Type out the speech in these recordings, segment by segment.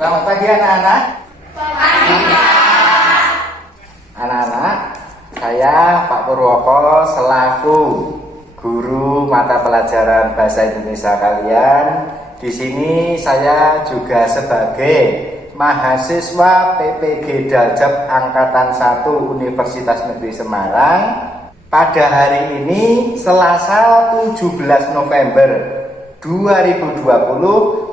Selamat pagi anak-anak. Pagi Pak. Anak-anak, saya Pak Purwoko selaku guru mata pelajaran bahasa Indonesia kalian. Di sini saya juga sebagai mahasiswa PPG Daljab Angkatan 1 Universitas Negeri Semarang. Pada hari ini Selasa 17 November 2020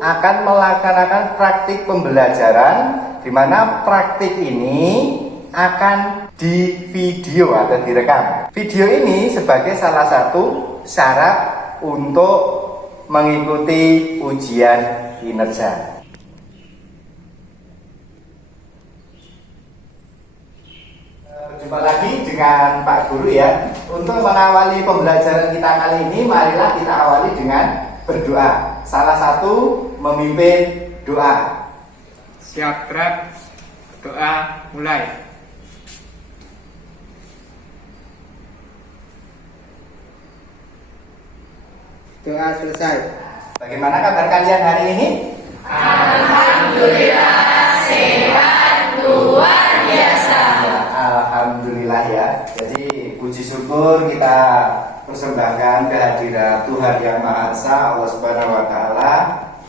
akan melaksanakan praktik pembelajaran, di mana praktik ini akan di video atau direkam. Video ini sebagai salah satu syarat untuk mengikuti ujian kinerja. Berjumpa lagi dengan Pak Guru ya. Untuk mengawali pembelajaran kita kali ini, marilah kita awali dengan berdoa. Salah satu memimpin doa. Siap gerak, doa mulai. Doa selesai. Bagaimana kabar kalian hari ini? Alhamdulillah sehat luar biasa. Ya, alhamdulillah ya. Jadi puji syukur kita persembahkan kehadirat Tuhan Yang Maha Esa, Allah Subhanahu wa taala.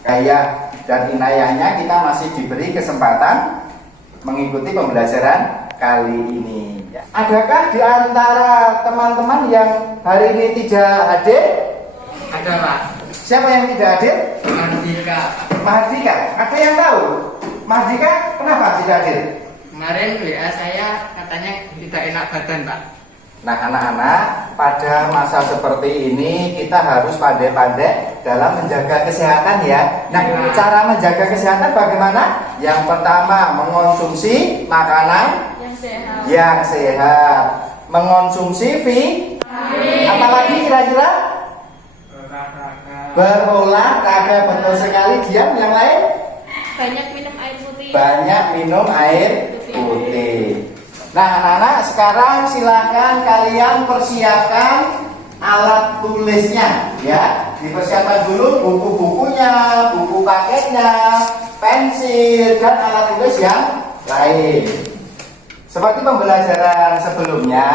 Kaya dan inayahnya kita masih diberi kesempatan mengikuti pembelajaran kali ini. Ya. Adakah di antara teman-teman yang hari ini tidak hadir? Ada Pak. Siapa yang tidak hadir? Mardika. Mardika. Ada yang tahu? Mardika kenapa tidak hadir? Kemarin WA saya katanya tidak enak badan Pak. Nah anak-anak, pada masa seperti ini kita harus pandai-pandai dalam menjaga kesehatan ya. Nah cara menjaga kesehatan bagaimana? Yang pertama mengonsumsi makanan yang sehat, mengonsumsi vitamin. Apalagi kira-kira? Berolahraga, betul sekali. Diam, yang lain? Banyak minum air putih. Banyak minum air putih. Nah anak-anak, sekarang silakan kalian persiapkan alat tulisnya ya. Dipersiapkan dulu buku-bukunya, buku paketnya, pensil, dan alat tulis yang lain. Seperti pembelajaran sebelumnya,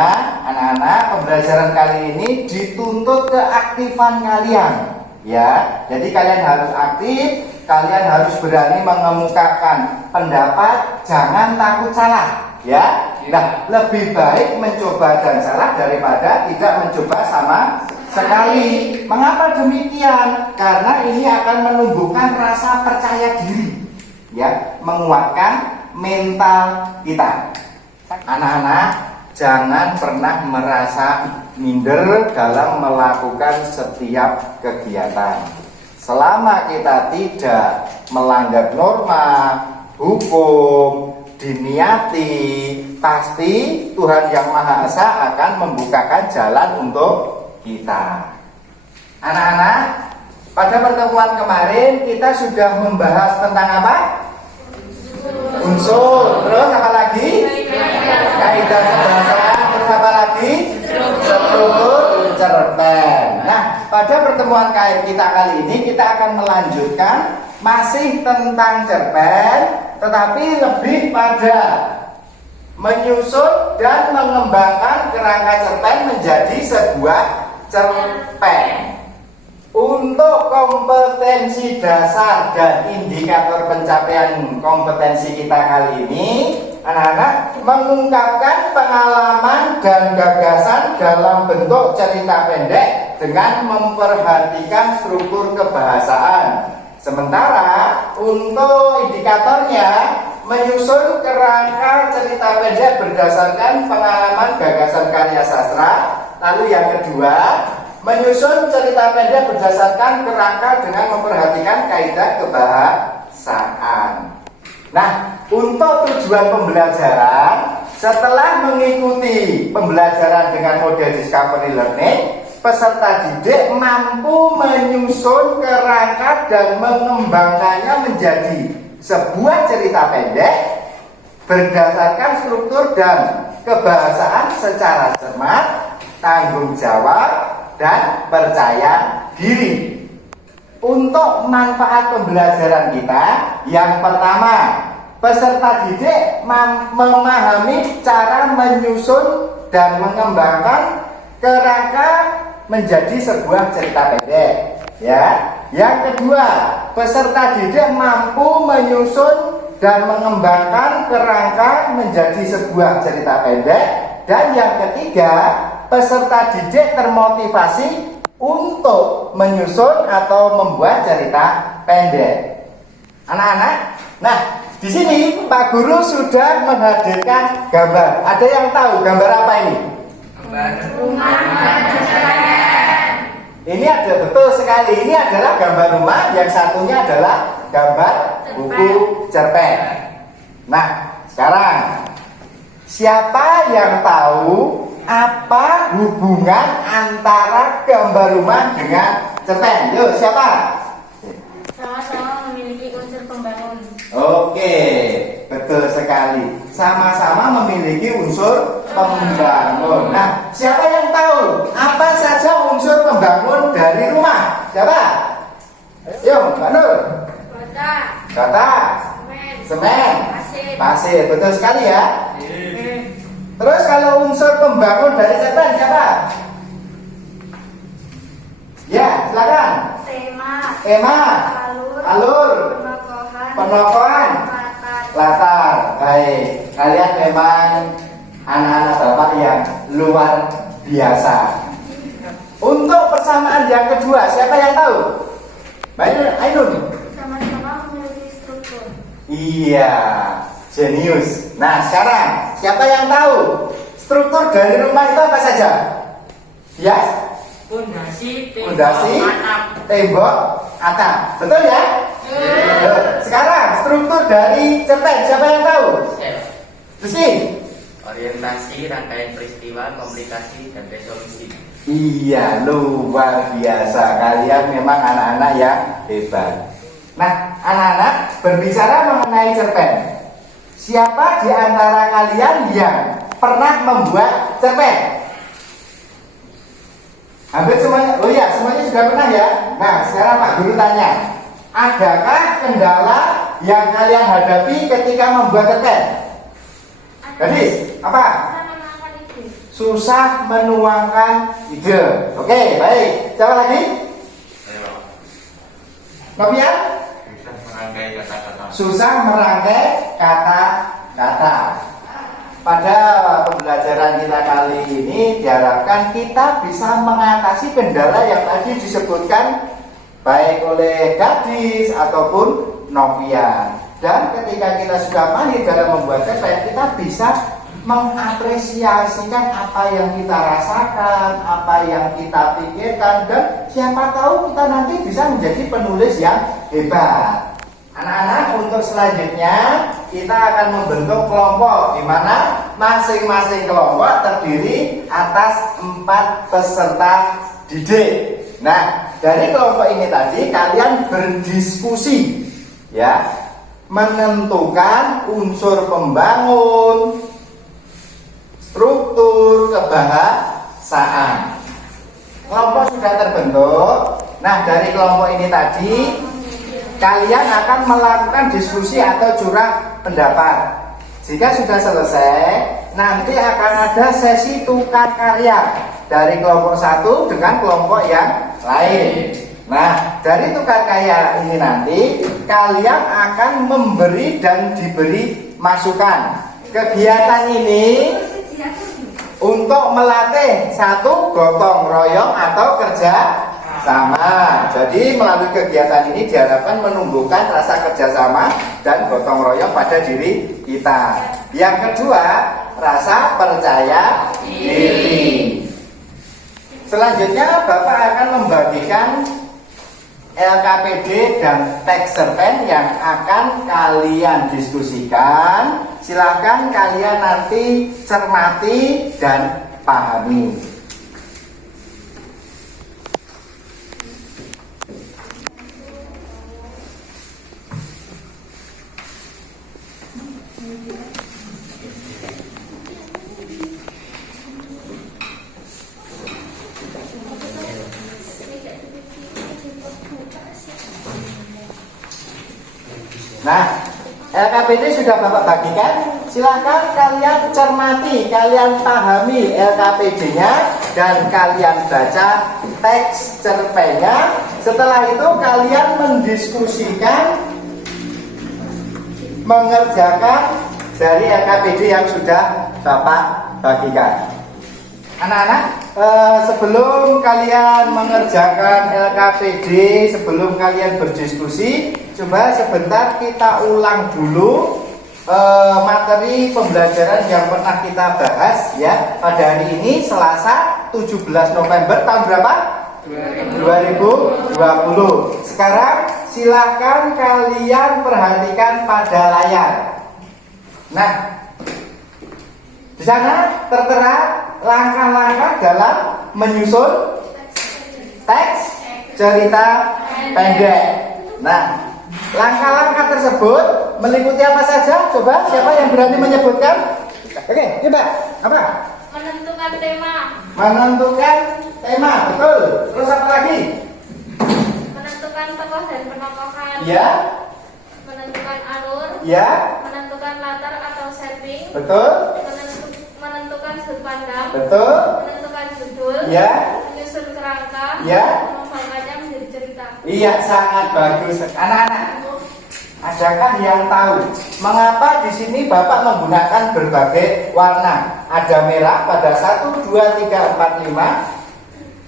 anak-anak, pembelajaran kali ini dituntut keaktifan kalian ya. Jadi kalian harus aktif, kalian harus berani mengemukakan pendapat, jangan takut salah ya. Nah, lebih baik mencoba dan salah daripada tidak mencoba sama sekali. Mengapa demikian? Karena ini akan menumbuhkan rasa percaya diri ya, menguatkan mental kita. Anak-anak, jangan pernah merasa minder dalam melakukan setiap kegiatan. Selama kita tidak melanggar norma, hukum, diniati, pasti Tuhan Yang Maha Esa akan membukakan jalan untuk kita. Anak-anak, pada pertemuan kemarin kita sudah membahas tentang apa? Unsur. Terus apa lagi? Kaidah kebahasaan. Terus apa lagi? Struktur cerpen. Nah, pada pertemuan kita kali ini kita akan melanjutkan masih tentang cerpen, tetapi lebih pada menyusun dan mengembangkan kerangka cerpen menjadi sebuah cerpen. Untuk kompetensi dasar dan indikator pencapaian kompetensi kita kali ini, anak-anak mengungkapkan pengalaman dan gagasan dalam bentuk cerita pendek dengan memperhatikan struktur kebahasaan. Sementara untuk indikatornya menyusun kerangka cerita pendek berdasarkan pengalaman gagasan karya sastra. Lalu yang kedua, menyusun cerita pendek berdasarkan kerangka dengan memperhatikan kaidah kebahasaan. Nah, untuk tujuan pembelajaran, setelah mengikuti pembelajaran dengan model discovery learning, peserta didik mampu menyusun kerangka dan mengembangkannya menjadi sebuah cerita pendek berdasarkan struktur dan kebahasaan secara cermat, tanggung jawab, dan percaya diri. untuk manfaat pembelajaran kita, yang pertama, peserta didik memahami cara menyusun dan mengembangkan kerangka menjadi sebuah cerita pendek. Ya. Yang kedua, peserta didik mampu menyusun dan mengembangkan kerangka menjadi sebuah cerita pendek. Dan yang ketiga, peserta didik termotivasi untuk menyusun atau membuat cerita pendek. Anak-anak, nah di sini Pak Guru sudah menghadirkan gambar. Ada yang tahu gambar apa ini? Gambar Rumah cerpen. Ini ada, betul sekali. Ini adalah gambar rumah. Yang satunya adalah gambar buku cerpen. Nah, sekarang siapa yang tahu apa hubungan antara gambar rumah dengan cerpen? Yuk, siapa? Sama-sama memiliki unsur pembangun. Oke, betul sekali. Sama-sama memiliki unsur pembangun. Nah, siapa yang tahu apa saja unsur pembangun dari rumah? Siapa? Yuk, Mbak Nur. Bata, semen, pasir. Betul sekali ya. Terus kalau unsur pembangun dari cerpen siapa? Ya, silakan. Tema, alur, penokohan, latar. Baik, kalian memang anak-anak bapak yang luar biasa. Untuk persamaan yang kedua, siapa yang tahu? Mbak Ainun. Sama-sama memiliki struktur. Iya, jenius. Nah, sekarang siapa yang tahu struktur dari rumah itu apa saja? Yes? pondasi, Pondasi, atap. tembok, atap. Betul ya? Sekarang struktur dari cerpen siapa yang tahu? Terus Orientasi, rangkaian peristiwa, komunikasi, dan resolusi. iya, luar biasa. Kalian memang anak-anak yang hebat. Nah, anak-anak, berbicara mengenai cerpen, siapa di antara kalian yang pernah membuat cerpen? Hampir semuanya. Oh iya, semuanya sudah pernah ya. Nah, sekarang Pak Guru tanya, adakah kendala yang kalian hadapi ketika membuat cerpen? Gadis, apa? Susah menuangkan ide. Oke, baik. Siapa lagi? Novian? Susah merangkai kata-kata. Pada pembelajaran kita kali ini diharapkan kita bisa mengatasi kendala yang tadi disebutkan baik oleh Gadis ataupun Novian. Dan ketika kita sudah mahir dalam membuat cerpen, kita bisa mengapresiasikan apa yang kita rasakan, apa yang kita pikirkan, dan siapa tahu kita nanti bisa menjadi penulis yang hebat. Anak-anak, untuk selanjutnya kita akan membentuk kelompok, di mana masing-masing kelompok terdiri atas 4 peserta didik. Nah, dari kelompok ini tadi kalian berdiskusi, ya, menentukan unsur pembangun, struktur, kebahasaan. Kelompok sudah terbentuk. Nah, dari kelompok ini tadi kalian akan melakukan diskusi atau curah pendapat. Jika sudah selesai, nanti akan ada sesi tukar karya dari kelompok satu dengan kelompok yang lain. Nah, dari tukar karya ini nanti kalian akan memberi dan diberi masukan. Kegiatan ini untuk melatih satu gotong royong atau kerja sama. Jadi melalui kegiatan ini diharapkan menumbuhkan rasa kerjasama dan gotong royong pada diri kita. Yang kedua, rasa percaya diri. Selanjutnya Bapak akan membagikan LKPD dan teks cerpen yang akan kalian diskusikan. Silahkan kalian nanti cermati dan pahami. Nah, LKPD sudah Bapak bagikan. Silahkan kalian cermati, kalian pahami LKPD-nya dan kalian baca teks cerpennya. Setelah itu kalian mendiskusikan, mengerjakan dari LKPD yang sudah Bapak bagikan. Anak-anak, sebelum kalian mengerjakan LKPD, sebelum kalian berdiskusi, coba sebentar kita ulang dulu materi pembelajaran yang pernah kita bahas ya pada hari ini Selasa 17 November tahun berapa? 2020. Sekarang silahkan kalian perhatikan pada layar. Nah, di sana tertera langkah-langkah dalam menyusun teks cerita pendek. Nah, langkah-langkah tersebut meliputi apa saja? Coba siapa yang berani menyebutkan? Oke, coba. Apa? Menentukan tema. Menentukan tema, betul. Terus apa lagi? Menentukan tokoh dan penokohan. Ya, Menentukan alur. ya, Menentukan latar atau setting. betul, Menentukan sudut pandang. betul, Menentukan judul. ya, Menyusun kerangka. ya. Mengembangkannya menjadi cerita. Iya, sangat bagus. Anak-anak, adakah yang tahu mengapa di sini Bapak menggunakan berbagai warna? Ada merah pada 1, 2, 3, 4, 5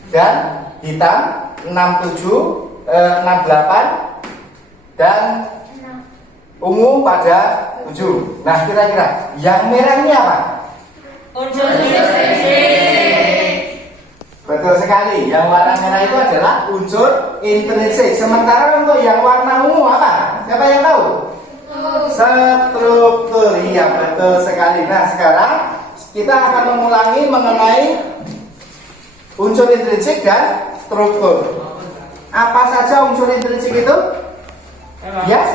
dan hitam 6, 7, 6, 8 dan ungu pada 7. Nah, kira-kira yang merah ini apa? Unsur Betul sekali, yang warna merah itu adalah unsur intrinsik. Sementara untuk yang warna ungu apa? Siapa yang tahu? Struktur. Iya, betul sekali. Nah, sekarang kita akan mengulangi mengenai unsur intrinsik dan struktur. Apa saja unsur intrinsik itu? Yes?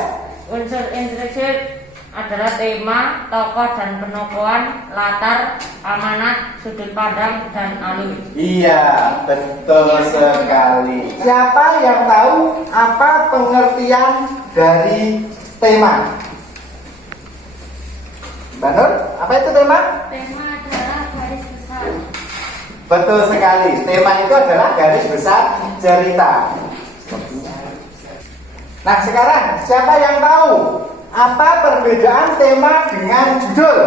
Unsur intrinsik adalah tema, tokoh dan penokohan, latar, amanat, sudut pandang, dan alur. Iya, betul sekali. Siapa yang tahu apa pengertian dari tema? Mbak Nur, apa itu tema? Tema adalah garis besar. Betul sekali. Tema itu adalah garis besar cerita. Nah, sekarang siapa yang tahu apa perbedaan tema dengan judul?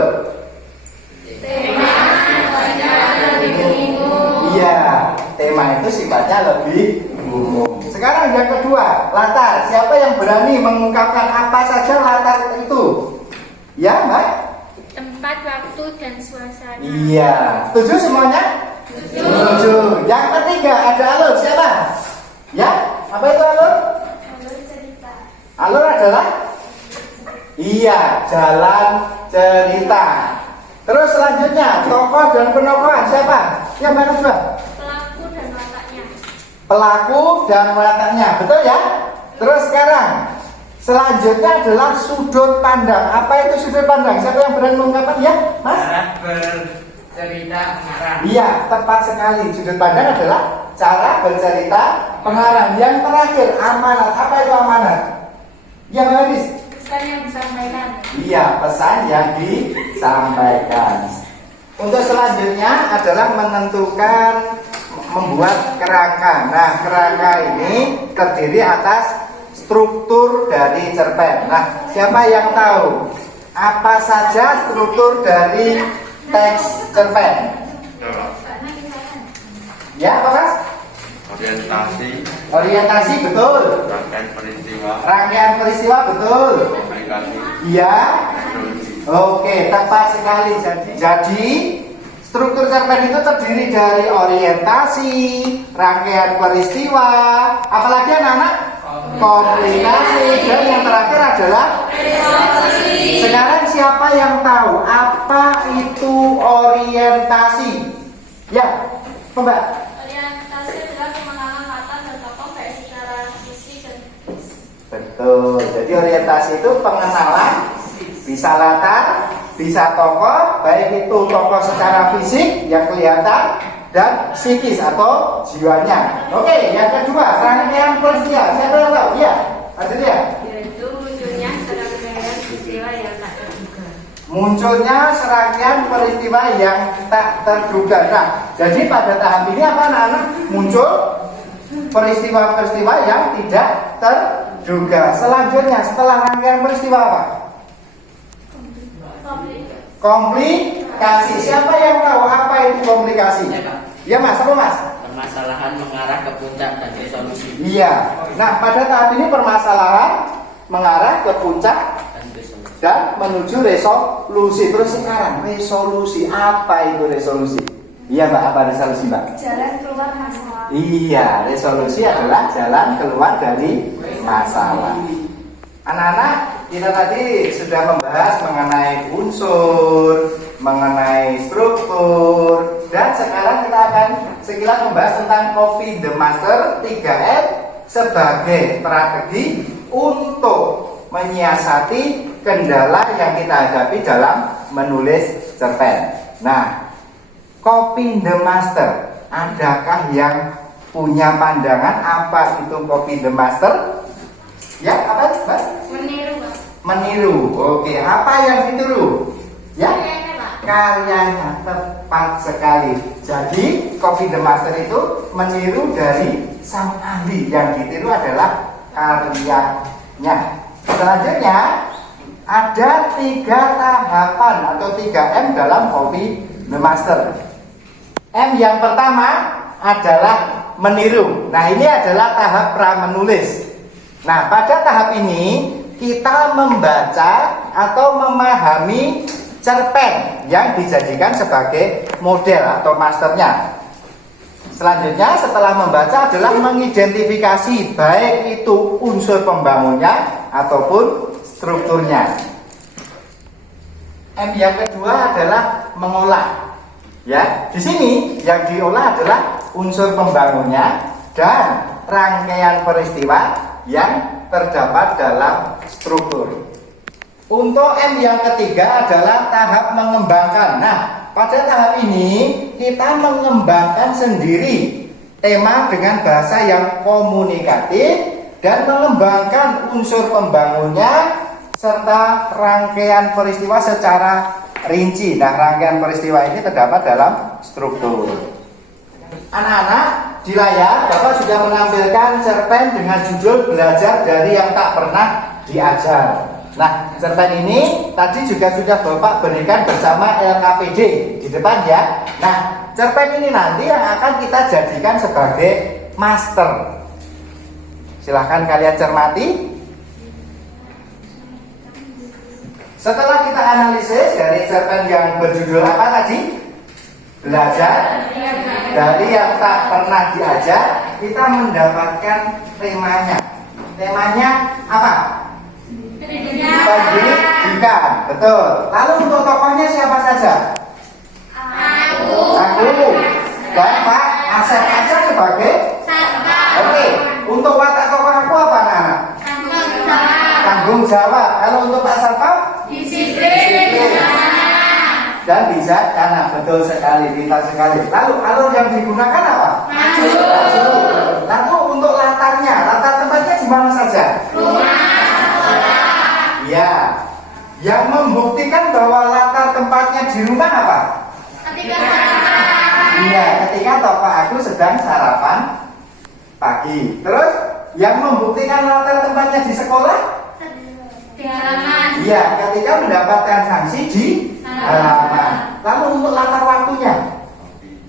Tema sifatnya lebih umum. Iya, tema itu sifatnya lebih umum. Sekarang yang kedua, latar. Siapa yang berani mengungkapkan apa saja latar itu? Ya, Mbak? Tempat, waktu, dan suasana. Iya. Setuju semuanya? Setuju. Yang ketiga ada alur. Siapa? Ya, apa itu alur? Alur cerita. Alur adalah? Iya, jalan cerita. Terus selanjutnya, tokoh dan penokohan. Siapa? Yang mana coba? Pelaku dan wataknya. Pelaku dan wataknya, betul ya? Terus sekarang selanjutnya adalah sudut pandang. Apa itu sudut pandang? Siapa yang berani mengungkapkan ya, Mas? Cara bercerita pengarang. Iya, tepat sekali. Sudut pandang adalah cara bercerita pengarang. Yang terakhir, amanat. Apa itu amanat? Yang habis. Pesan yang disampaikan. Iya, pesan yang disampaikan. Untuk selanjutnya adalah menentukan membuat kerangka. Nah, kerangka ini terdiri atas struktur dari cerpen. Nah, siapa yang tahu apa saja struktur dari teks cerpen? Ya, Pak Mas? Orientasi betul. Rangkaian peristiwa betul. Iya. Oke, tepat sekali. Jadi struktur cerpen itu terdiri dari orientasi, rangkaian peristiwa, apalagi anak-anak? Komunikasi, dan yang terakhir adalah resolusi. Sekarang siapa yang tahu apa itu orientasi? Ya, Mbak. Orientasi adalah pengenalan latar dan tokoh baik secara fisik dan Betul. Jadi orientasi itu pengenalan, bisa latar, bisa tokoh, baik itu tokoh secara fisik yang kelihatan dan psikis atau jiwanya. Oke, yang kedua, rangkaian peristiwa. Siapa yang tahu? Iya, ada dia. yaitu munculnya secara munculnya serangkaian peristiwa yang tak terduga. Nah, jadi pada tahap ini apa anak-anak? Muncul peristiwa-peristiwa yang tidak terduga. Selanjutnya setelah rangkaian peristiwa apa? Komplikasi. Siapa yang tahu apa itu komplikasi? Ya Mas, apa Mas? Permasalahan mengarah ke puncak dan resolusi. Iya. Nah, pada tahap ini permasalahan mengarah ke puncak dan menuju resolusi. Terus sekarang resolusi, apa itu resolusi? Iya Mbak, apa resolusi Mbak? Jalan keluar masalah. Iya, resolusi adalah jalan keluar dari masalah. Anak-anak, kita tadi sudah membahas mengenai unsur, mengenai struktur, dan sekarang kita akan sekilas membahas tentang copy the master 3M sebagai strategi untuk menyiasati kendala yang kita hadapi dalam menulis cerpen. Nah, copy the master, adakah yang punya pandangan apa itu copy the master? Ya, apa Mbak? Meniru, Pak. Meniru. Oke, apa yang ditiru? Ya, Karyanya, Pak. karyanya tepat sekali. Jadi, copy the master itu meniru dari sang ahli. Yang ditiru adalah karyanya. Selanjutnya, ada 3 tahapan atau 3M dalam copy the master. M yang pertama adalah meniru. Nah, ini adalah tahap pra menulis. Nah, pada tahap ini kita membaca atau memahami cerpen yang dijadikan sebagai model atau masternya. Selanjutnya setelah membaca adalah mengidentifikasi baik itu unsur pembangunnya ataupun strukturnya. M yang kedua adalah mengolah. Ya, di sini yang diolah adalah unsur pembangunnya dan rangkaian peristiwa yang terdapat dalam struktur. Untuk M yang ketiga adalah tahap mengembangkan. Nah, pada tahap ini kita mengembangkan sendiri tema dengan bahasa yang komunikatif dan mengembangkan unsur pembangunnya serta rangkaian peristiwa secara rinci. Nah, rangkaian peristiwa ini terdapat dalam struktur. Anak-anak, di layar Bapak sudah menampilkan cerpen dengan judul Belajar dari yang tak pernah diajar. Nah, cerpen ini tadi juga sudah Bapak berikan bersama LKPD di depan ya. Nah, cerpen ini nanti yang akan kita jadikan sebagai master. Silahkan kalian cermati. Setelah kita analisis dari cerpen yang berjudul apa tadi? Belajar dari yang tak pernah diajar, kita mendapatkan temanya. Temanya apa? Pendidikan, betul. Lalu untuk tokohnya siapa saja? Aku dan Pak Asep Asep sebagai Oke. Untuk watak tokoh aku apa anak-anak? Tanggung jawab. Kalau untuk Pak Satpam? Disiplin. Dan bijaksana, betul sekali, pintar sekali. Lalu alur yang digunakan apa? Maju. Lalu untuk latarnya, latar tempatnya di mana saja? Rumah, sekolah. Ya. Yang membuktikan bahwa latar tempatnya di rumah apa? Ketika sarapan. Iya, ketika tokoh aku sedang sarapan pagi. Terus yang membuktikan latar tempatnya di sekolah? Di halaman. Iya, ketika mendapatkan sanksi di halaman. Lalu untuk latar waktunya?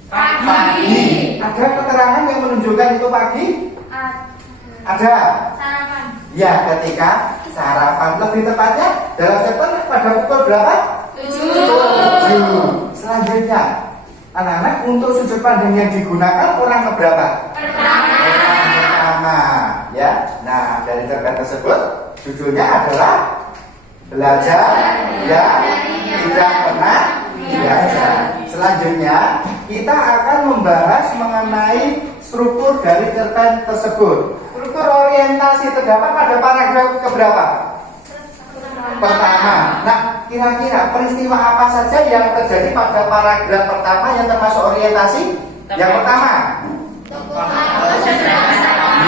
Pagi. Ada keterangan yang menunjukkan itu pagi? Ada. Sarapan. Ya, ketika sarapan. Lebih tepatnya dalam cerpen pada pukul berapa? 7. Selanjutnya, anak-anak untuk sudut pandang yang digunakan orang keberapa? Pertama. Ya. Nah, dari cerpen tersebut judulnya adalah Belajar yang tidak pernah diajar. Selanjutnya kita akan membahas mengenai struktur dari cerpen tersebut. Struktur orientasi terdapat pada paragraf keberapa? Pertama. Nah, kira-kira peristiwa apa saja yang terjadi pada paragraf pertama yang termasuk orientasi? Yang pertama,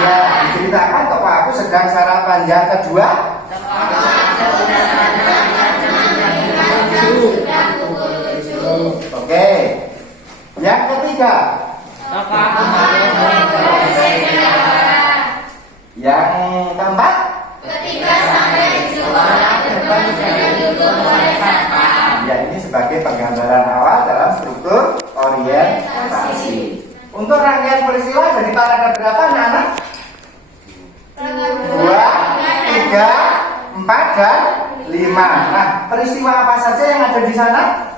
ya, diceritakan tokoh aku sedang sarapan. Yang kedua, sudah pukul 7. Oke. Yang ketiga. Tokoh aku Yang keempat. Ketika sampai di sekolah depan sudah duduk oleh satpam. Ya, ini sebagai penggambaran awal dalam struktur orientasi. Untuk rangkaian peristiwa dari paragraf berapa anak-anak? 2, 3, 4, dan 5. Nah, peristiwa apa saja yang ada di sana?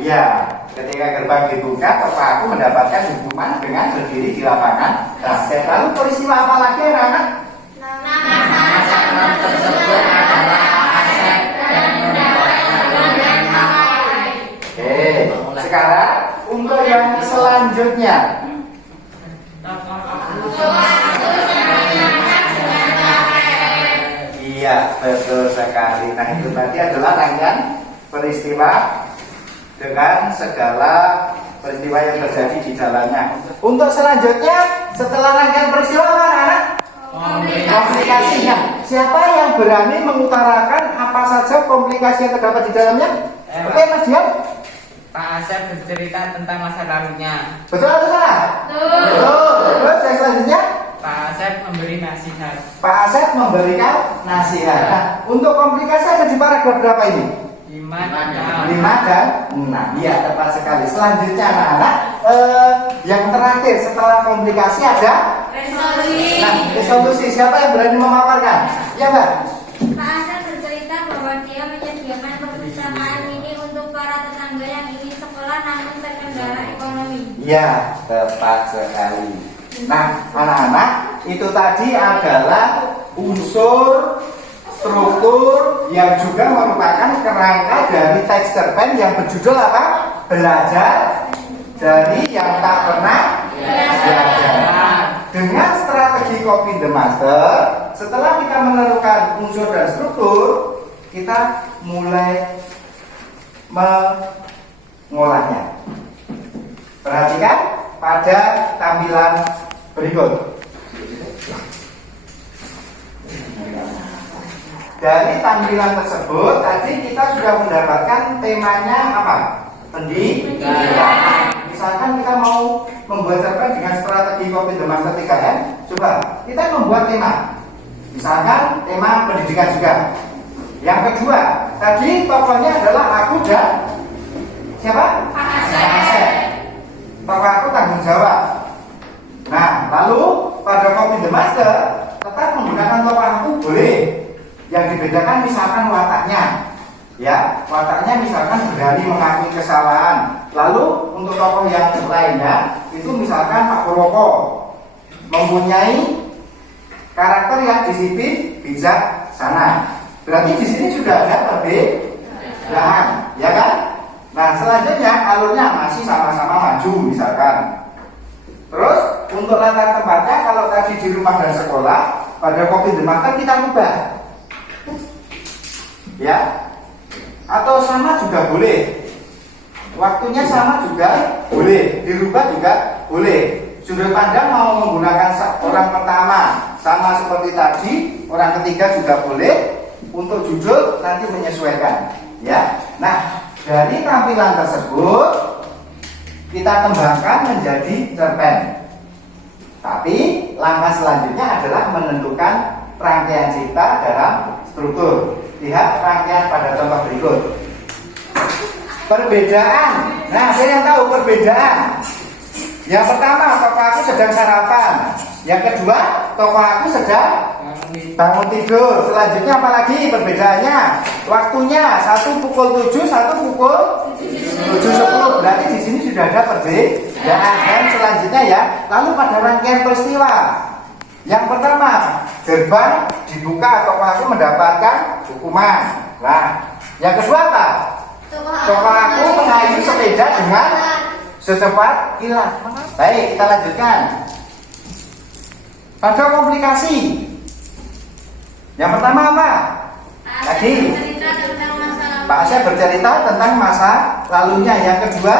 Iya, ketika gerbang dibuka, Bapak aku mendapatkan hukuman dengan berdiri di lapangan basket. Lalu peristiwa apa lagi anak-anak? Oke, sekarang untuk yang selanjutnya. Iya, betul sekali. Nah, itu tadi adalah rangkaian peristiwa dengan segala peristiwa yang terjadi di dalamnya. Untuk selanjutnya, setelah rangkaian peristiwa apa anak? Komplikasinya. Siapa yang berani mengutarakan apa saja komplikasi yang terdapat di dalamnya? Oke, Mas Dian. Pak Asep bercerita tentang masa lalunya. Betul atau salah? Betul. Terus yang selanjutnya? Pak Asep memberi nasihat. Pak Asep memberikan nasihat. Nah, untuk komplikasi ada di paragraf berapa ini? 5 dan 6. Iya, tepat sekali. Selanjutnya anak-anak, yang terakhir setelah komplikasi ada Resolusi. Nah, resolusi. Siapa yang berani memaparkan? Ya, Mbak? Pak Asep bercerita bahwa dia menyediakan perpustakaan ini untuk para tetangga yang ingin sekolah namun terkendala ekonomi. Ya, tepat sekali. Nah, anak-anak, itu tadi adalah unsur struktur yang juga merupakan kerangka dari teks cerpen yang berjudul apa? Belajar dari yang tak pernah belajar. Dengan strategi copy the master, setelah kita menentukan unsur dan struktur, kita mulai mengolahnya. Perhatikan pada tampilan berikut. Dari tampilan tersebut tadi kita sudah mendapatkan temanya apa? Pendidikan. Misalkan kita mau membuat cerpen dengan strategi copy the master 3M, coba kita membuat tema. Misalkan tema pendidikan juga. Yang kedua, tadi tokohnya adalah aku dan siapa? Pak Asep. Tokoh aku tanggung jawab. Nah, lalu pada copy the master tetap menggunakan tokoh aku boleh. Yang dibedakan misalkan wataknya. Ya, wataknya misalkan berani mengakui kesalahan. Lalu untuk tokoh yang lainnya itu misalkan Pak Purwoko mempunyai karakter yang disiplin, bijaksana. Berarti di sini sudah ada perbedaan, ya kan? Nah, selanjutnya alurnya masih sama-sama maju misalkan. Terus untuk latar tempatnya kalau tadi di rumah dan sekolah, pada copy the master kita ubah. Ya. Atau sama juga boleh. Waktunya sama juga boleh, dirubah juga boleh. Sudut pandang mau menggunakan orang pertama sama seperti tadi, orang ketiga juga boleh. Untuk judul nanti menyesuaikan, ya. Nah, dari tampilan tersebut kita kembangkan menjadi cerpen. Tapi langkah selanjutnya adalah menentukan rangkaian cipta dalam struktur. Lihat rangkaian pada contoh berikut. Perbedaan. Nah, saya yang tahu perbedaan. Yang pertama, tokoh aku sedang sarapan. Yang kedua, tokoh aku sedang bangun tidur. Selanjutnya apa lagi perbedaannya? Waktunya, satu pukul 7, satu pukul 7.10. Berarti di sini sudah ada perbedaan. Dan selanjutnya ya, lalu pada rangkaian peristiwa. Yang pertama, gerbang dibuka, tokoh aku mendapatkan hukuman. Nah, yang kedua apa? Tokoh aku mengayuh sepeda dengan secepat kilat. Baik, kita lanjutkan. Pada komplikasi. Yang pertama apa? Tadi Pak Asep bercerita tentang masa lalunya. Yang kedua,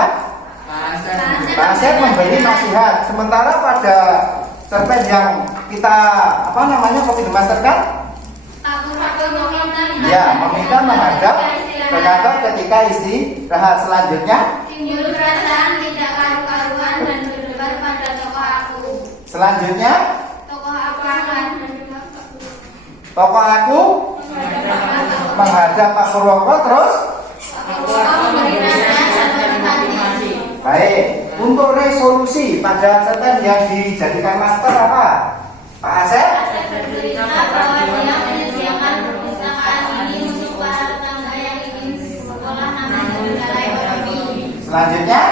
Pak Asep memberi nasihat. Sementara pada cerpen yang kita apa namanya copy the master kan? Aku meminta Ya, meminta menghadap ke kantor ketika istirahat. Selanjutnya timbul perasaan tidak karu-karuan dan berdebar pada tokoh aku. Selanjutnya Tokoh aku akan tokoh aku menghadap Pak Purwoko terus. memberi nasihat dan motivasi. Baik, untuk resolusi pada cerpen yang dijadikan master apa? Pak Asep? Bercerita bahwa dia menyediakan perpustakaan ini untuk para tetangga yang ingin sekolah namanya Bendara Ekonomi. Selanjutnya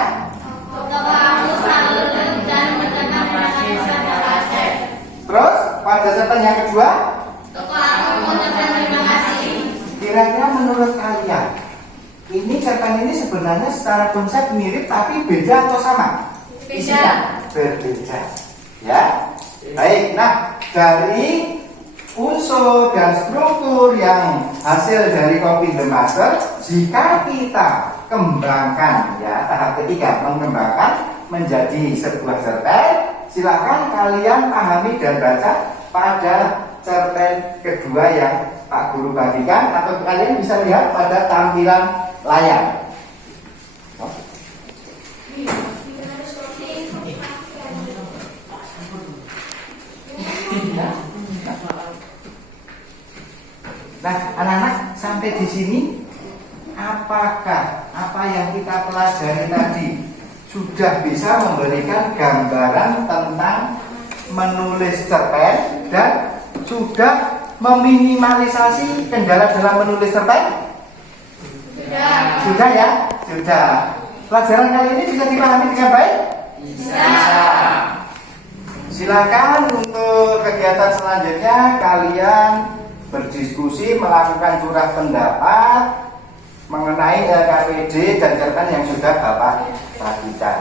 Tokoh aku selalu dan berterima kasih kepada Pak Asep. terus pada cerpen yang kedua, Tokoh aku mengucapkan terima kasih. kira-kira menurut kalian ini cerpen ini sebenarnya secara konsep mirip tapi beda atau sama? Beda. Isinya berbeda. Ya. Baik, nah dari unsur dan struktur yang hasil dari copy the master, jika kita kembangkan ya tahap ketiga mengembangkan menjadi sebuah cerpen, silakan kalian pahami dan baca pada cerpen kedua yang Pak Guru bagikan atau kalian bisa lihat pada tampilan layar. Nah, anak-anak sampai di sini, apakah apa yang kita pelajari tadi sudah bisa memberikan gambaran tentang menulis cerpen dan sudah meminimalisasi kendala dalam menulis cerpen? Sudah ya? Sudah. Pelajaran kali ini bisa dipahami dengan baik? Bisa. Silakan untuk kegiatan selanjutnya kalian berdiskusi, melakukan curah pendapat mengenai LKPD dan cerpen yang sudah Bapak bagikan.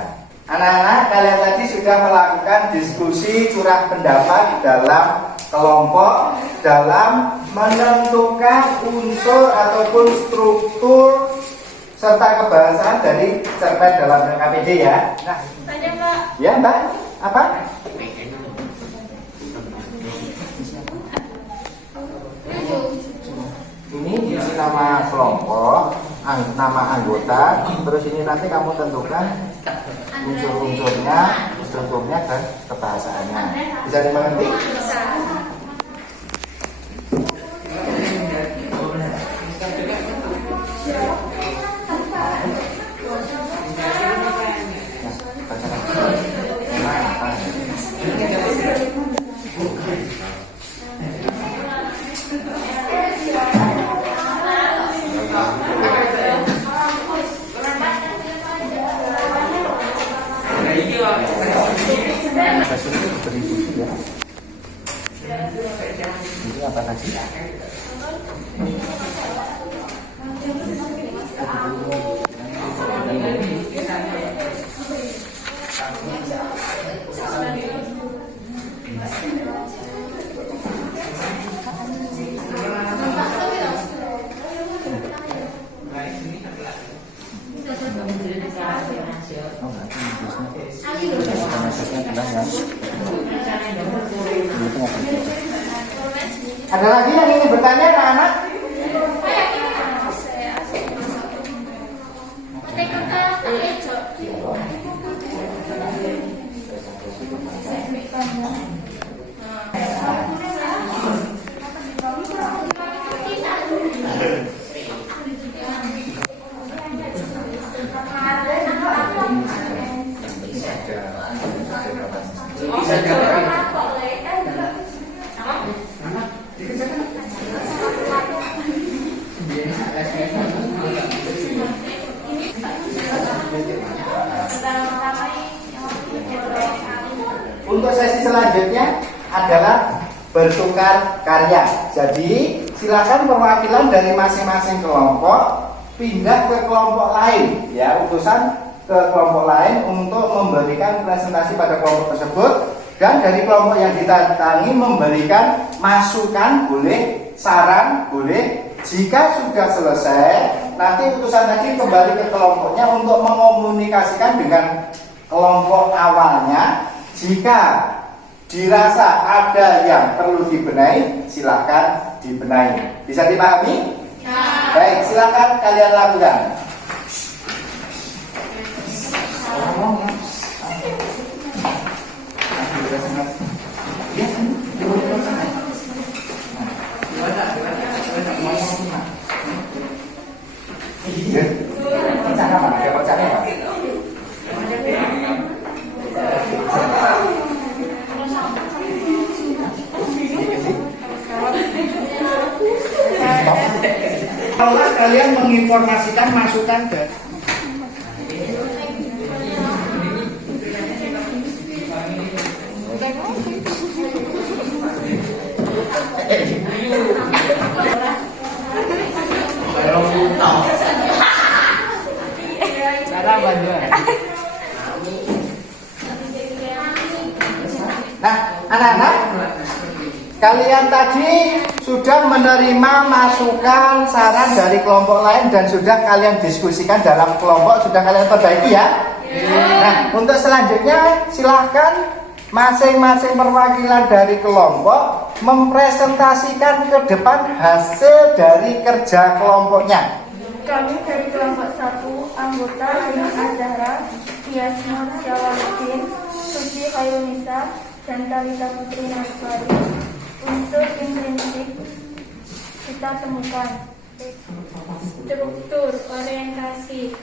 Anak-anak, kalian tadi sudah melakukan diskusi curah pendapat dalam kelompok dalam menentukan unsur ataupun struktur serta kebahasaan dari cerpen dalam LKPD ya. Nah, Tanya Pak. ya Mbak, apa? Ini isi nama kelompok, nama anggota, terus ini nanti kamu tentukan unsur-unsurnya, strukturnya dan kebahasaannya. Bisa dimengerti? Bisa. Ini apa tadi? Ada lagi yang ingin bertanya anak-anak? Untuk sesi selanjutnya adalah bertukar karya. Jadi silakan perwakilan dari masing-masing kelompok pindah ke kelompok lain, ya, utusan ke kelompok lain untuk memberikan presentasi pada kelompok tersebut. Dan dari kelompok yang didatangi memberikan masukan, boleh, saran, boleh. Jika sudah selesai, nanti utusan tadi kembali ke kelompoknya untuk mengomunikasikan dengan kelompok awalnya. Jika dirasa ada yang perlu dibenahi, silakan dibenahi. Bisa dipahami? Ya. Baik, silakan kalian lakukan. Kalau kalian menginformasikan masukan ke Nah, anak-anak, kalian tadi sudah menerima masukan saran dari kelompok lain dan sudah kalian diskusikan dalam kelompok, sudah kalian perbaiki ya? Nah, untuk selanjutnya silahkan masing-masing perwakilan dari kelompok mempresentasikan ke depan hasil dari kerja kelompoknya. Kami dari kelompok 1, anggota Lina Azhara, Yasmin Syawaludin, Suci Khairunisa, dan Talita Putri Naswari. Unsur intrinsik kita temukan. Struktur, orientasi.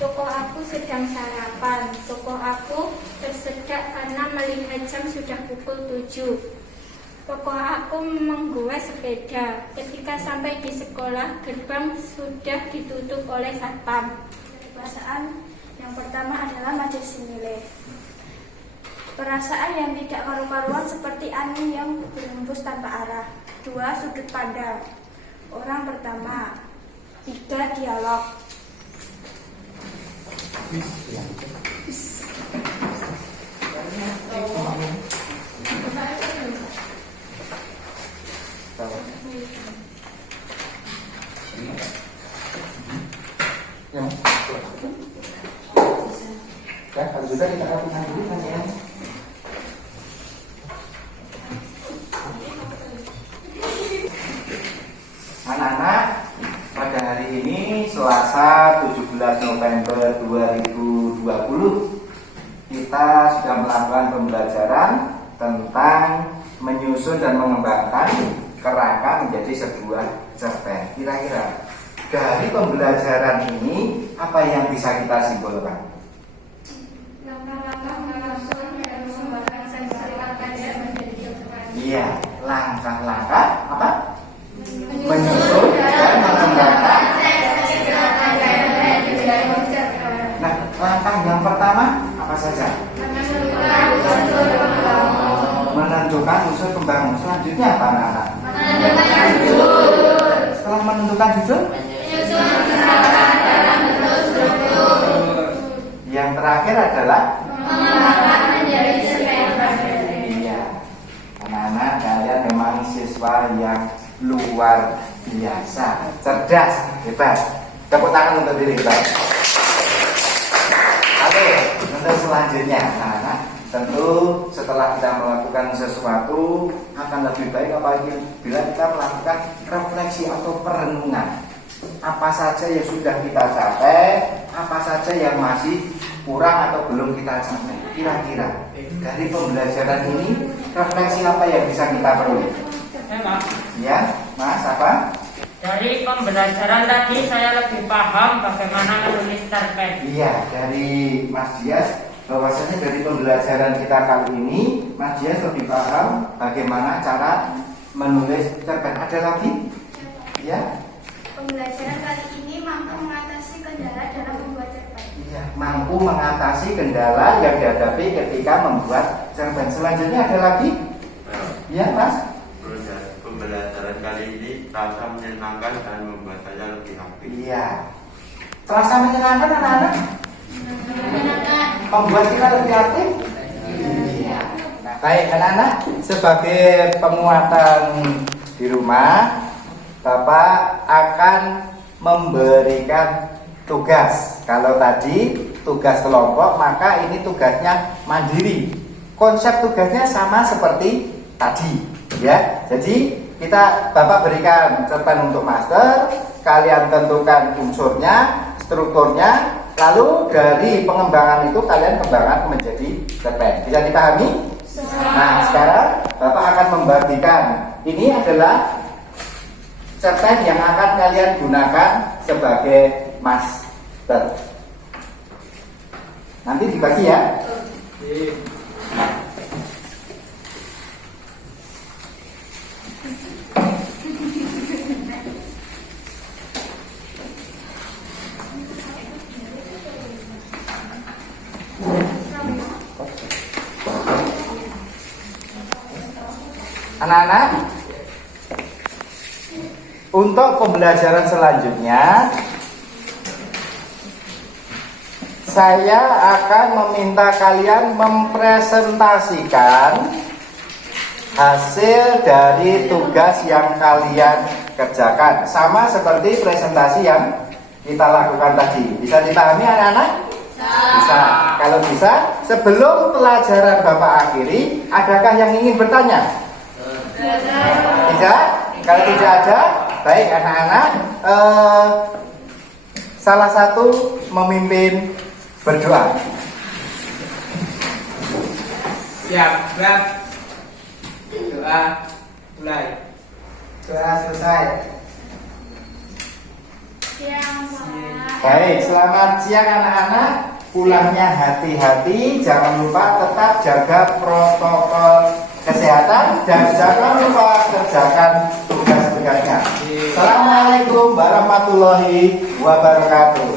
Tokoh aku sedang sarapan. Tokoh aku tersedak karena melihat jam sudah pukul 7. Tokoh aku menggoes sepeda. Ketika sampai di sekolah, gerbang sudah ditutup oleh satpam. Perasaan yang pertama adalah majelis nilai. Perasaan yang tidak karu-karuan seperti angin yang berhembus tanpa arah. 2. Sudut pandang. Orang pertama. 3. Dialog. Ya, kalau sudah kita lakukan dulu ya. Anak-anak, pada hari ini Selasa 17 November 2020 kita sudah melakukan pembelajaran tentang menyusun dan mengembangkan kerangka menjadi sebuah cerpen. Kira-kira dari pembelajaran ini apa yang bisa kita simpulkan? Langkah-langkah menyusun dan mengembangkan sensitif karya menjadi cerpen. Iya, langkah-langkah apa? Menyusun dan mengembangkan. Nah, langkah yang pertama apa saja? Menentukan unsur pembangun. Selanjutnya apa, anak-anak? Setelah menentukan judul, yang terakhir adalah iya, anak-anak kalian memang siswa yang luar biasa, cerdas, hebat. Tepuk tangan untuk diri kita. Oke, untuk selanjutnya, anak-anak, tentu setelah kita melakukan sesuatu akan lebih baik apabila kita melakukan refleksi atau perenungan. Apa saja yang sudah kita capai, apa saja yang masih kurang atau belum kita capai. Kira-kira dari pembelajaran ini refleksi apa yang bisa kita peroleh? Ya, Mas, apa? Dari pembelajaran tadi saya lebih paham bagaimana menulis cerpen. Iya, dari Mas Dias, bahwasanya dari pembelajaran kita kali ini Mas Dias lebih paham bagaimana cara menulis cerpen. Ada lagi? Ya. Pembelajaran kali ini mampu mengatasi kendala dalam membuat cerpen. Iya, mampu mengatasi kendala yang dihadapi ketika membuat cerpen. Selanjutnya ada lagi? Ya, Mas. Pembelajaran kali ini terasa menyenangkan dan membuat saya lebih happy. Iya. Terasa menyenangkan anak-anak? Membuat kita lebih aktif? Iya. Nah, baik anak-anak, sebagai penguatan di rumah, Bapak akan memberikan tugas. Kalau tadi tugas kelompok, maka ini tugasnya mandiri. konsep tugasnya sama seperti tadi, ya. Jadi Bapak berikan cerpen untuk master, kalian tentukan unsurnya, strukturnya, lalu dari pengembangan itu kalian kembangkan menjadi cerpen. Bisa dipahami? Nah, sekarang Bapak akan membagikan. Ini adalah cerpen yang akan kalian gunakan sebagai master. Nanti dibagi ya. Anak-anak, untuk pembelajaran selanjutnya saya akan meminta kalian mempresentasikan hasil dari tugas yang kalian kerjakan, sama seperti presentasi yang kita lakukan tadi. Bisa dipahami anak-anak? Bisa. Kalau bisa, sebelum pelajaran Bapak akhiri, adakah yang ingin bertanya? Tidak? Kalau tidak ada, baik anak-anak, salah satu memimpin berdoa. Siap, Bab. Doa mulai. Doa selesai. Siang, Pak. Baik, selamat siang anak-anak. Pulangnya hati-hati, jangan lupa tetap jaga protokol kesehatan dan jangan lupa kerjakan tugas-tugasnya. Assalamualaikum warahmatullahi wabarakatuh.